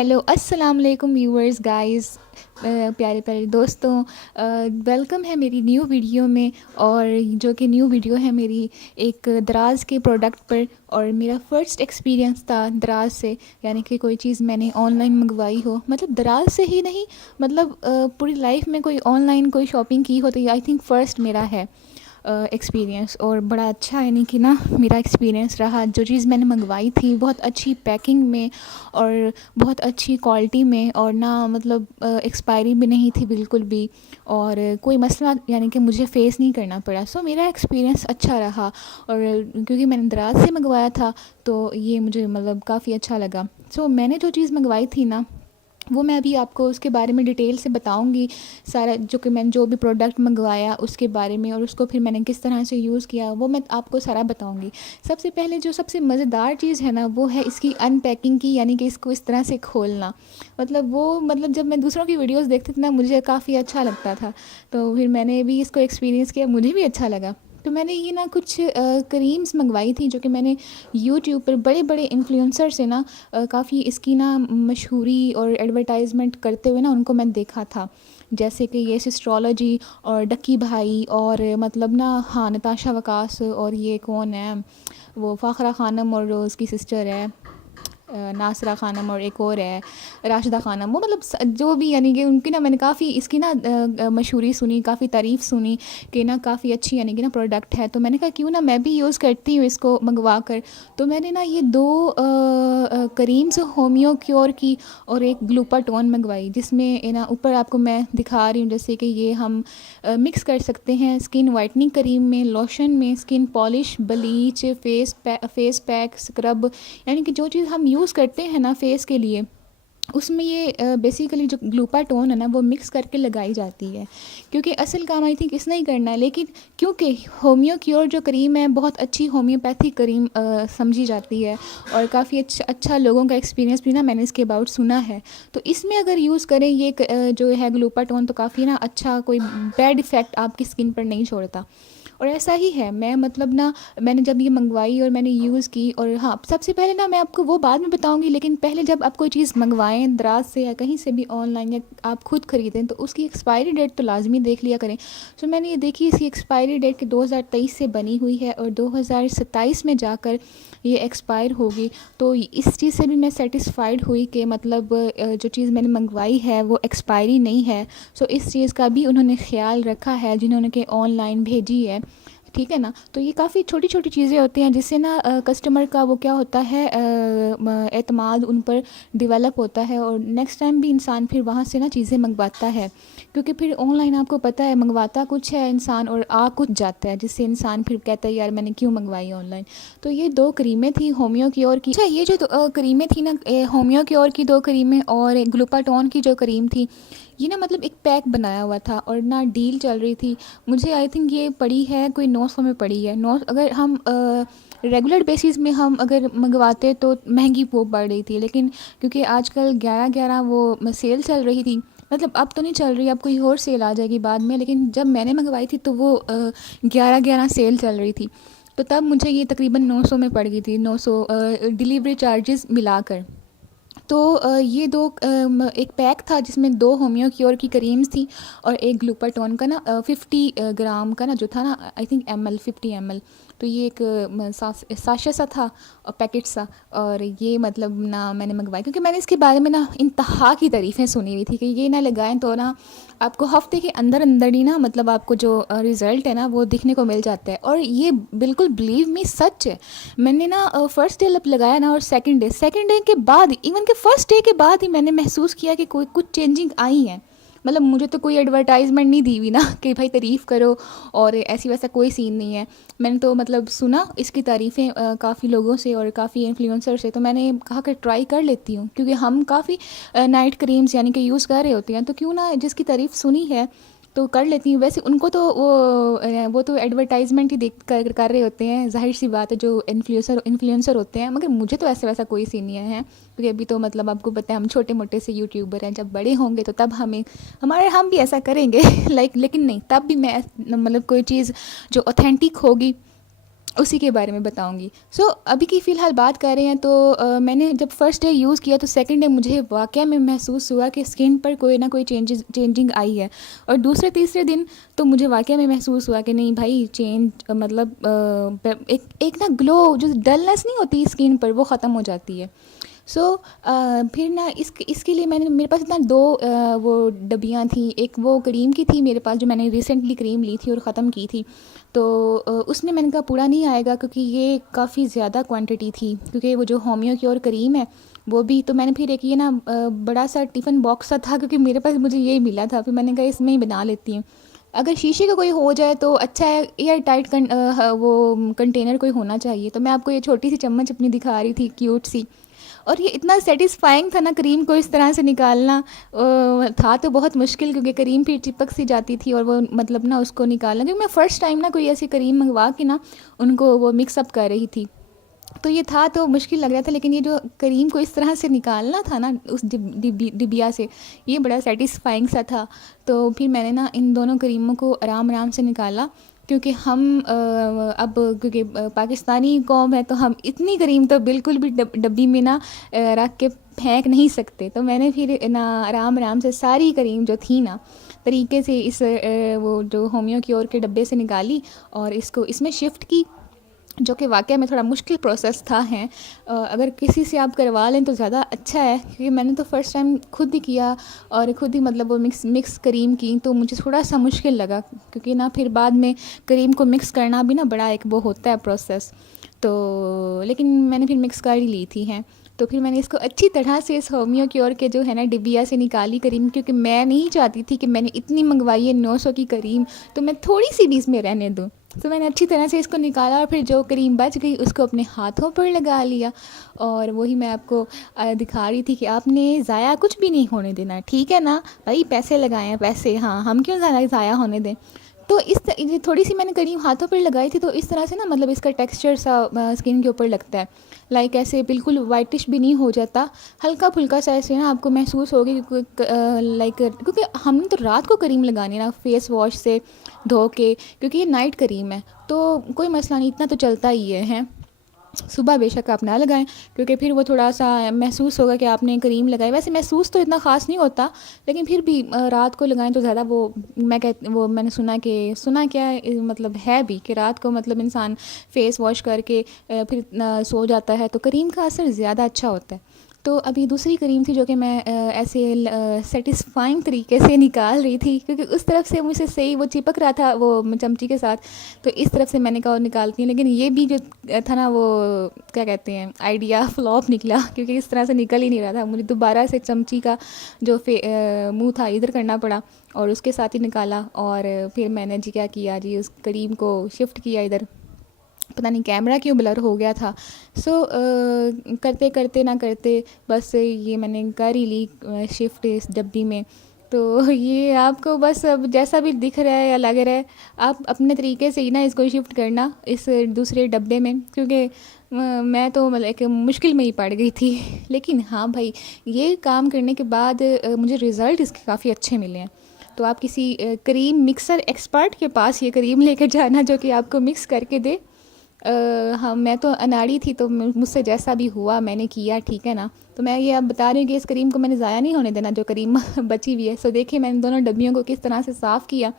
Hello अस्सलाम वालेकुम viewers guys, प्यारे प्यारे दोस्तों, वेलकम है मेरी न्यू वीडियो में। और जो कि न्यू वीडियो है मेरी एक दराज के प्रोडक्ट पर। और मेरा फ़र्स्ट एक्सपीरियंस था दराज से, यानी कि कोई चीज़ मैंने ऑनलाइन मंगवाई हो, मतलब दराज से ही नहीं, मतलब पूरी लाइफ में कोई ऑनलाइन कोई शॉपिंग की हो तो आई थिंक फ़र्स्ट मेरा है एक्सपीरियंस। और बड़ा अच्छा यानी कि ना मेरा एक्सपीरियंस रहा। जो चीज़ मैंने मंगवाई थी बहुत अच्छी पैकिंग में और बहुत अच्छी क्वालिटी में, और ना मतलब एक्सपायरी भी नहीं थी बिल्कुल भी, और कोई मसला यानी कि मुझे फ़ेस नहीं करना पड़ा। सो मेरा एक्सपीरियंस अच्छा रहा। और क्योंकि मैंने दराज से मंगवाया था तो ये मुझे मतलब काफ़ी अच्छा लगा। सो मैंने जो चीज़ मंगवाई थी ना, वो मैं अभी आपको उसके बारे में डिटेल से बताऊंगी। सारा जो कि मैंने जो भी प्रोडक्ट मंगवाया उसके बारे में, और उसको फिर मैंने किस तरह से यूज़ किया वो मैं आपको सारा बताऊंगी। सबसे पहले जो सबसे मज़ेदार चीज़ है ना वो है इसकी अनपैकिंग की, यानी कि इसको इस तरह से खोलना। मतलब वो मतलब जब मैं दूसरों की वीडियोस देखती थी ना मुझे काफ़ी अच्छा लगता था, तो फिर मैंने भी इसको एक्सपीरियंस किया, मुझे भी अच्छा लगा। तो मैंने ये ना कुछ क्रीम्स मंगवाई थी जो कि मैंने यूट्यूब पर बड़े बड़े इन्फ्लुएंसर से ना काफ़ी इसकी ना मशहूरी और एडवर्टाइजमेंट करते हुए ना उनको मैंने देखा था। जैसे कि ये सिस्ट्रोलॉजी और डक्की भाई, और मतलब ना हाँ नताशा वकास, और ये कौन है वो फ़ाखरा खानम और उसकी सिस्टर है नासरा खानम, और एक और है राशिदा खानम। वो मतलब जो भी यानी कि उनकी ना मैंने काफ़ी इसकी ना मशहूरी सुनी, काफ़ी तारीफ़ सुनी कि ना काफ़ी अच्छी यानी कि ना प्रोडक्ट है। तो मैंने कहा क्यों ना मैं भी यूज़ करती हूँ इसको मंगवा कर। तो मैंने ना ये दो करीम्स होम्यो क्योर की और एक ग्लूपाटोन मंगवाई, जिसमें ना ऊपर आपको मैं दिखा रही हूँ जैसे कि ये हम मिक्स कर सकते हैं स्किन वाइटनिंग क्रीम में, लोशन में, skin polish, bleach, face pack, scrub, यानी कि जो चीज़ हम यूज़ करते हैं ना फेस के लिए उसमें ये बेसिकली जो ग्लूपाटोन है ना वो मिक्स करके लगाई जाती है। क्योंकि असल काम आई थिंक इसने ही करना है, लेकिन क्योंकि होम्यो क्योर जो क्रीम है बहुत अच्छी होम्योपैथी क्रीम समझी जाती है, और काफ़ी अच्छा लोगों का एक्सपीरियंस भी ना मैंने इसके अबाउट सुना है। तो इसमें अगर यूज़ करें ये जो है ग्लूपाटोन तो काफ़ी ना अच्छा, कोई बैड इफ़ेक्ट आपकी स्किन पर नहीं छोड़ता। और ऐसा ही है, मैं मतलब ना मैंने जब ये मंगवाई और मैंने यूज़ की, और हाँ सबसे पहले ना मैं आपको वो बाद में बताऊंगी, लेकिन पहले जब आप कोई चीज़ मंगवाएं दराज से या कहीं से भी ऑनलाइन या आप खुद ख़रीदें तो उसकी एक्सपायरी डेट तो लाजमी देख लिया करें। तो मैंने ये देखी, इसकी एक्सपायरी डेट कि 2023 से बनी हुई है और 2027 में जाकर ये एक्सपायर होगी। तो इस चीज़ से भी मैं सेटिस्फाइड हुई कि मतलब जो चीज़ मैंने मंगवाई है वो एक्सपायरी नहीं है। सो इस चीज़ का भी उन्होंने ख्याल रखा है जिन्होंने कि ऑनलाइन भेजी है, ठीक है ना। तो ये काफ़ी छोटी छोटी चीज़ें होती हैं जिससे ना कस्टमर का वो क्या होता है एतमाद उन पर डेवलप होता है, और नेक्स्ट टाइम भी इंसान फिर वहाँ से ना चीज़ें मंगवाता है। क्योंकि फिर ऑनलाइन आपको पता है मंगवाता कुछ है इंसान और आ कुछ जाता है, जिससे इंसान फिर कहता है यार मैंने क्यों मंगवाई ऑनलाइन। तो ये दो क्रीमें थी होम्यो क्योर की। अच्छा, ये जो क्रीमें थी ना होम्यो क्योर की दो क्रीमें और ग्लूपाटोन की जो क्रीम थी, ये ना मतलब एक पैक बनाया हुआ था और ना डील चल रही थी। मुझे आई थिंक ये पड़ी है कोई 900 में पड़ी है। नौ अगर हम रेगुलर बेसिस में हम अगर मंगवाते तो महंगी वो पड़ रही थी, लेकिन क्योंकि आजकल 11-11 वो सेल चल रही थी, मतलब अब तो नहीं चल रही, अब कोई और सेल आ जाएगी बाद में, लेकिन जब मैंने मंगवाई थी तो वो 11-11 सेल चल रही थी। तो तब मुझे ये तकरीबन 900 में पड़ गई थी, 900 डिलीवरी चार्जेस मिलाकर। तो ये दो एक पैक था जिसमें दो होम्यो क्योर की क्रीम्स थी और एक ग्लूपाटोन का ना 50 ग्राम का ना जो था ना आई थिंक ml 50 ml। तो ये एक साशा सा था और पैकेट सा। और ये मतलब ना मैंने मंगवाया क्योंकि मैंने इसके बारे में ना इंतहा की तारीफ़ें सुनी हुई थी कि ये ना लगाएं तो ना आपको हफ्ते के अंदर अंदर ही ना मतलब आपको जो रिज़ल्ट है ना वो दिखने को मिल जाता है। और ये बिल्कुल बिलीव मी सच है। मैंने ना फर्स्ट डे लगाया ना, और सेकंड डे के बाद, इवन के फर्स्ट डे के बाद ही मैंने महसूस किया कि कोई कुछ चेंजिंग आई है। मतलब मुझे तो कोई एडवर्टाइजमेंट नहीं दी हुई ना कि भाई तारीफ़ करो, और ऐसी वैसा कोई सीन नहीं है। मैंने तो मतलब सुना इसकी तारीफ़ें काफ़ी लोगों से और काफ़ी इन्फ्लुएंसर से, तो मैंने कहा कि ट्राई कर लेती हूँ क्योंकि हम काफ़ी नाइट क्रीम्स यानी कि यूज़ कर रहे होते हैं, तो क्यों ना जिसकी तारीफ़ सुनी है तो कर लेती हूँ। वैसे उनको तो वो तो एडवर्टाइजमेंट ही देख कर रहे होते हैं, जाहिर सी बात है जो इन्फ्लुएंसर होते हैं, मगर मुझे तो ऐसा वैसा कोई सीन नहीं है क्योंकि अभी तो मतलब आपको पता है हम छोटे मोटे से यूट्यूबर हैं। जब बड़े होंगे तो तब हम भी ऐसा करेंगे लाइक, लेकिन नहीं, तब भी मैं मतलब कोई चीज़ जो ऑथेंटिक होगी उसी के बारे में बताऊंगी। सो अभी की फ़िलहाल बात कर रहे हैं तो मैंने जब फर्स्ट डे यूज़ किया तो सेकंड डे मुझे वाक़ई में महसूस हुआ कि स्किन पर कोई ना कोई चेंजिंग आई है। और दूसरे तीसरे दिन तो मुझे वाक़ई में महसूस हुआ कि नहीं भाई चेंज, मतलब एक एक ना ग्लो, जो डलनेस नहीं होती स्किन पर, वो ख़त्म हो जाती है। सो फिर ना इसके लिए मैंने, मेरे पास इतना दो वो डब्बियाँ थी। एक वो क्रीम की थी मेरे पास, जो मैंने रिसेंटली क्रीम ली थी और ख़त्म की थी। तो उसमें मैंने कहा पूरा नहीं आएगा, क्योंकि ये काफ़ी ज़्यादा क्वांटिटी थी, क्योंकि वो जो होम्यो क्योर क्रीम है वो भी। तो मैंने फिर एक ये ना बड़ा सा टिफ़िन बॉक्स सा था, क्योंकि मेरे पास मुझे यही मिला था, फिर मैंने कहा इसमें ही बना लेती हूँ। अगर शीशे का कोई हो जाए तो अच्छा है, एयर टाइट वो कंटेनर कोई होना चाहिए। तो मैं आपको ये छोटी सी चम्मच अपनी दिखा रही थी, क्यूट सी। और ये इतना सेटिस्फाइंग था ना क्रीम को इस तरह से निकालना। था तो बहुत मुश्किल, क्योंकि क्रीम फिर चिपक सी जाती थी, और वो मतलब ना उसको निकालना, क्योंकि मैं फ़र्स्ट टाइम ना कोई ऐसी क्रीम मंगवा के ना उनको वो मिक्सअप कर रही थी। तो ये था तो मुश्किल लग रहा था, लेकिन ये जो करीम को इस तरह से निकालना था ना उस डिबिया से, ये बड़ा सेटिस्फाइंग सा था। तो फिर मैंने ना इन दोनों करीमों को आराम आराम से निकाला, क्योंकि हम अब क्योंकि पाकिस्तानी कौम है, तो हम इतनी करीम तो बिल्कुल भी डब्बी में ना रख के फेंक नहीं सकते। तो मैंने फिर ना आराम आराम से सारी करीम जो थी ना तरीके से इस वो जो होम्यो क्योर के डब्बे से निकाली, और इसको इसमें शिफ्ट की, जो कि वाक़ई में थोड़ा मुश्किल प्रोसेस था है। अगर किसी से आप करवा लें तो ज़्यादा अच्छा है, क्योंकि मैंने तो फ़र्स्ट टाइम खुद ही किया, और खुद ही मतलब वो मिक्स करीम की, तो मुझे थोड़ा सा मुश्किल लगा, क्योंकि ना फिर बाद में करीम को मिक्स करना भी ना बड़ा एक वो होता है प्रोसेस। तो लेकिन मैंने फिर मिक्स कर ही ली थी हैं। तो फिर मैंने इसको अच्छी तरह से इस होम्यो क्योर के जो है ना डिबिया से निकाली करीम, क्योंकि मैं नहीं चाहती थी कि मैंने इतनी मंगवाई है 900 की करीम, तो मैं थोड़ी सी भी इसमें रहने दूँ। तो मैंने अच्छी तरह से इसको निकाला, और फिर जो क्रीम बच गई उसको अपने हाथों पर लगा लिया। और वही मैं आपको दिखा रही थी कि आपने ज़ाया कुछ भी नहीं होने देना, ठीक है ना भाई, पैसे लगाए हैं पैसे, हाँ हम क्यों ज़ाया होने दें। तो ये थोड़ी सी मैंने क्रीम हाथों पर लगाई थी, तो इस तरह से ना मतलब इसका टेक्सचर सा स्किन के ऊपर लगता है, लाइक ऐसे बिल्कुल वाइटिश भी नहीं हो जाता, हल्का फुल्का सा ऐसे ना आपको महसूस होगी, लाइक क्योंकि हमने तो रात को क्रीम लगानी है ना फेस वॉश से धो के, क्योंकि ये नाइट क्रीम है, तो कोई मसला नहीं, इतना तो चलता ही है। सुबह बेशक आप ना लगाएं, क्योंकि फिर वो थोड़ा सा महसूस होगा कि आपने क्रीम लगाई। वैसे महसूस तो इतना ख़ास नहीं होता, लेकिन फिर भी रात को लगाएं तो ज़्यादा वो, वो मैंने सुना क्या मतलब है भी कि रात को मतलब इंसान फेस वॉश करके फिर सो जाता है, तो क्रीम का असर ज़्यादा अच्छा होता है। तो अभी दूसरी करीम थी जो कि मैं ऐसे सेटिस्फाइंग तरीके से निकाल रही थी, क्योंकि उस तरफ से मुझसे सही वो चिपक रहा था वो चमची के साथ, तो इस तरफ से मैंने कहा और निकालती हूँ। लेकिन ये भी जो था ना वो क्या कहते हैं आइडिया फ्लॉप निकला, क्योंकि इस तरह से निकल ही नहीं रहा था। मुझे दोबारा से चमची का जो मुंह था इधर करना पड़ा, और उसके साथ ही निकाला। और फिर मैंने जी क्या किया जी, उस करीम को शिफ्ट किया इधर, पता नहीं कैमरा क्यों ब्लर हो गया था। सो करते करते ना करते बस ये मैंने कर ही ली शिफ्ट इस डब्बी में। तो ये आपको बस अब जैसा भी दिख रहा है या लग रहा है, आप अपने तरीके से ही ना इसको शिफ्ट करना इस दूसरे डब्बे में, क्योंकि मैं तो मतलब एक मुश्किल में ही पड़ गई थी। लेकिन हाँ भाई, ये काम करने के बाद मुझे रिज़ल्ट इसके काफ़ी अच्छे मिले हैं। तो आप किसी क्रीम मिक्सर एक्सपर्ट के पास ये क्रीम लेकर जाना, जो कि आपको मिक्स करके दे। हाँ, मैं तो अनाड़ी थी, तो मुझसे जैसा भी हुआ मैंने किया, ठीक है ना। तो मैं ये अब बता रही हूँ कि इस क्रीम को मैंने ज़ाया नहीं होने देना, जो क्रीम बची हुई है। सो देखिए मैंने दोनों डब्बियों को किस तरह से साफ़ किया,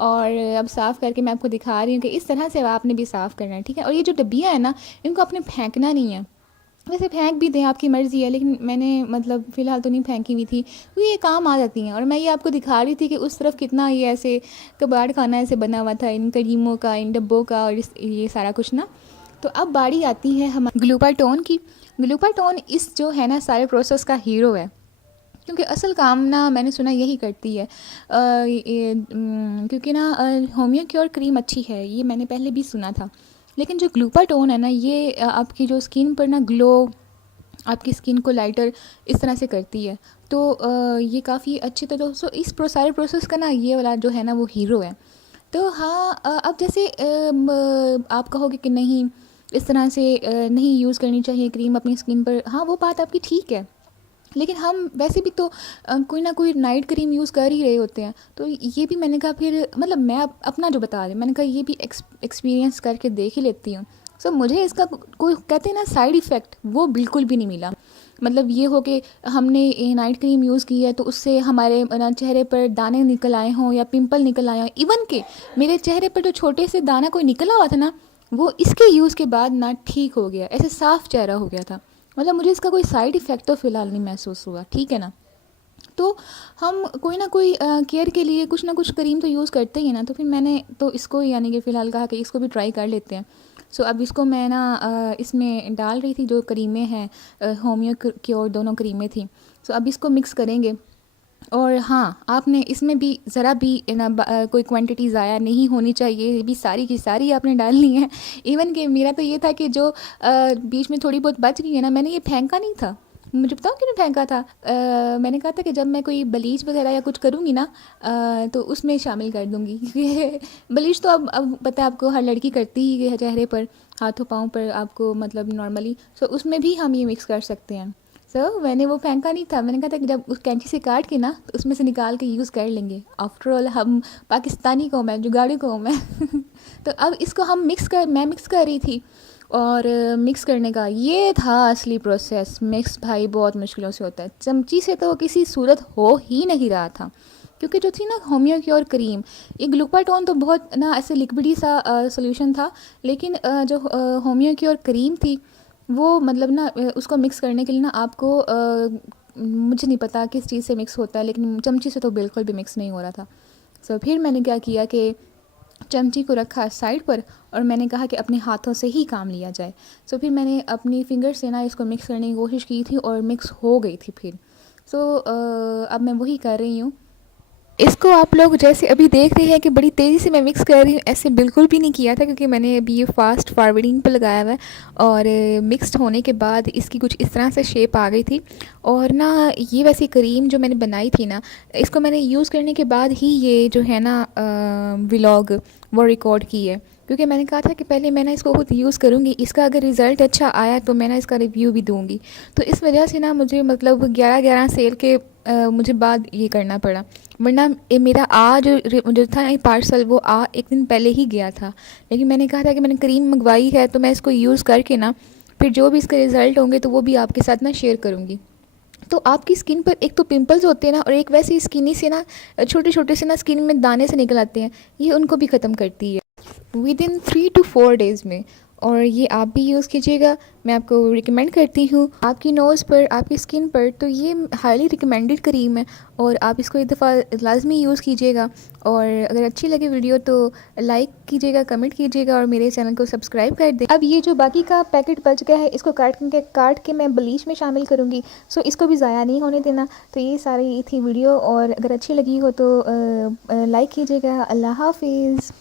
और अब साफ़ करके मैं आपको दिखा रही हूँ कि इस तरह से आपने भी साफ़ करना है, ठीक है। और ये जो डब्बियाँ हैं ना, इनको आपने फेंकना नहीं है। वैसे फेंक भी दें, आपकी मर्ज़ी है, लेकिन मैंने मतलब फ़िलहाल तो नहीं फेंकी हुई थी, क्योंकि ये काम आ जाती हैं। और मैं ये आपको दिखा रही थी कि उस तरफ कितना ये ऐसे कबाड़ खाना ऐसे बना हुआ था, इन करीमों का, इन डब्बों का, और ये सारा कुछ ना। तो अब बारी आती है हम ग्लूटाटोन की। ग्लूटाटोन इस जो है ना सारे प्रोसेस का हीरो है, क्योंकि असल काम ना मैंने सुना यही करती है। क्योंकि ना होम्यो क्योर क्रीम अच्छी है, ये मैंने पहले भी सुना था, लेकिन जो ग्लूटाटोन है ना, ये आपकी जो स्किन पर ना ग्लो, आपकी स्किन को लाइटर इस तरह से करती है। तो ये काफ़ी अच्छी तरह सो इस सारे प्रोसेस का ना ये वाला जो है ना वो हीरो है। तो हाँ, अब जैसे आप कहोगे कि नहीं इस तरह से नहीं यूज़ करनी चाहिए क्रीम अपनी स्किन पर, हाँ वो बात आपकी ठीक है। लेकिन हम वैसे भी तो कोई ना कोई नाइट क्रीम यूज़ कर ही रहे होते हैं। तो ये भी मैंने कहा फिर मतलब मैं अपना जो बता रही हूँ, मैंने कहा ये भी एक्सपीरियंस करके देख ही लेती हूँ। सो मुझे इसका कोई कहते हैं ना साइड इफ़ेक्ट, वो बिल्कुल भी नहीं मिला। मतलब ये हो कि हमने ये नाइट क्रीम यूज़ की है तो उससे हमारे ना चेहरे पर दाने निकल आए हों या पिंपल निकल आए हों, इवन के मेरे चेहरे पर जो छोटे से दाना कोई निकला हुआ था ना, वो इसके यूज़ के बाद ना ठीक हो गया, ऐसे साफ चेहरा हो गया था। मतलब मुझे इसका कोई साइड इफ़ेक्ट तो फ़िलहाल नहीं महसूस हुआ, ठीक है ना। तो हम कोई ना कोई केयर के लिए कुछ ना कुछ क्रीम तो यूज़ करते ही हैं ना। तो फिर मैंने तो इसको यानी कि फ़िलहाल कहा कि इसको भी ट्राई कर लेते हैं। सो अब इसको मैं ना इसमें डाल रही थी जो क्रीमें हैं, होम्यो क्योर दोनों क्रीमें थी। सो अब इसको मिक्स करेंगे। और हाँ, आपने इसमें भी ज़रा भी ना कोई क्वांटिटी ज़ाया नहीं होनी चाहिए, ये भी सारी की सारी आपने डालनी है। इवन कि मेरा तो ये था कि जो बीच में थोड़ी बहुत बच गई है ना, मैंने ये फेंका नहीं था। मुझे बताओ क्यों नहीं फेंका था? मैंने कहा था कि जब मैं कोई ब्लीच वगैरह या कुछ करूँगी ना, तो उसमें शामिल कर दूँगी क्योंकि ब्लीच तो अब पता है आपको, हर लड़की करती ही है चेहरे पर, हाथों पाँव पर आपको, मतलब नॉर्मली। सो उसमें भी हम ये मिक्स कर सकते हैं। सो मैंने वो फेंका नहीं था, मैंने कहा था कि जब उस कैंची से काट के ना तो उसमें से निकाल के यूज़ कर लेंगे। आफ्टर ऑल हम पाकिस्तानी कौम है, जुगाड़ू कौम है। तो अब इसको मैं मिक्स कर रही थी। और मिक्स करने का ये था असली प्रोसेस। मिक्स भाई बहुत मुश्किलों से होता है, चमची से तो किसी सूरत हो ही नहीं रहा था। क्योंकि जो थी ना होम्यो क्योर क्रीम, ये ग्लूकाटोन तो बहुत ना ऐसे लिक्विडी सा सोल्यूशन था, लेकिन जो होम्यो क्योर क्रीम थी वो मतलब ना उसको मिक्स करने के लिए ना आपको मुझे नहीं पता किस चीज़ से मिक्स होता है, लेकिन चमची से तो बिल्कुल भी मिक्स नहीं हो रहा था। सो फिर मैंने क्या किया कि चमची को रखा साइड पर और मैंने कहा कि अपने हाथों से ही काम लिया जाए। सो फिर मैंने अपनी फिंगर से ना इसको मिक्स करने की कोशिश की थी और मिक्स हो गई थी फिर। सो अब मैं वही कर रही हूँ। इसको आप लोग जैसे अभी देख रहे हैं कि बड़ी तेज़ी से मैं मिक्स कर रही हूँ, ऐसे बिल्कुल भी नहीं किया था, क्योंकि मैंने अभी ये फास्ट फॉरवर्डिंग पे लगाया हुआ है। और मिक्स्ड होने के बाद इसकी कुछ इस तरह से शेप आ गई थी। और ना ये वैसी क्रीम जो मैंने बनाई थी ना, इसको मैंने यूज़ करने के बाद ही ये जो है ना व्लॉग वो रिकॉर्ड की है। क्योंकि मैंने कहा था कि पहले मैं ना इसको खुद यूज़ करूँगी, इसका अगर रिज़ल्ट अच्छा आया तो मैं ना इसका रिव्यू भी दूँगी। तो इस वजह से ना मुझे मतलब 11-11 सेल के मुझे बाद ये करना पड़ा। वरना ये मेरा जो था ये पार्सल, वो एक दिन पहले ही गया था। लेकिन मैंने कहा था कि मैंने क्रीम मंगवाई है तो मैं इसको यूज़ करके ना फिर जो भी इसके रिज़ल्ट होंगे तो वो भी आपके साथ ना शेयर करूँगी। तो आपकी स्किन पर एक तो पिंपल्स होते हैं ना, और एक वैसे स्किनी से ना छोटे छोटे से ना स्किन में दाने से निकल आते हैं, ये उनको भी ख़त्म करती है विद इन 3 to 4 डेज़ में। और ये आप भी यूज़ कीजिएगा, मैं आपको रिकमेंड करती हूँ। आपकी नोज़ पर, आपकी स्किन पर तो ये हाईली रिकमेंडेड क्रीम है, और आप इसको एक दफ़ा लाजमी यूज़ कीजिएगा। और अगर अच्छी लगे वीडियो तो लाइक कीजिएगा, कमेंट कीजिएगा और मेरे चैनल को सब्सक्राइब कर दें। अब ये जो बाकी का पैकेट बच गया है, इसको काट के मैं ब्लीच में शामिल करूँगी। सो इसको भी ज़ाया नहीं होने देना। तो ये सारी थी वीडियो, और अगर अच्छी लगी हो तो लाइक कीजिएगा। अल्लाह हाफिज़।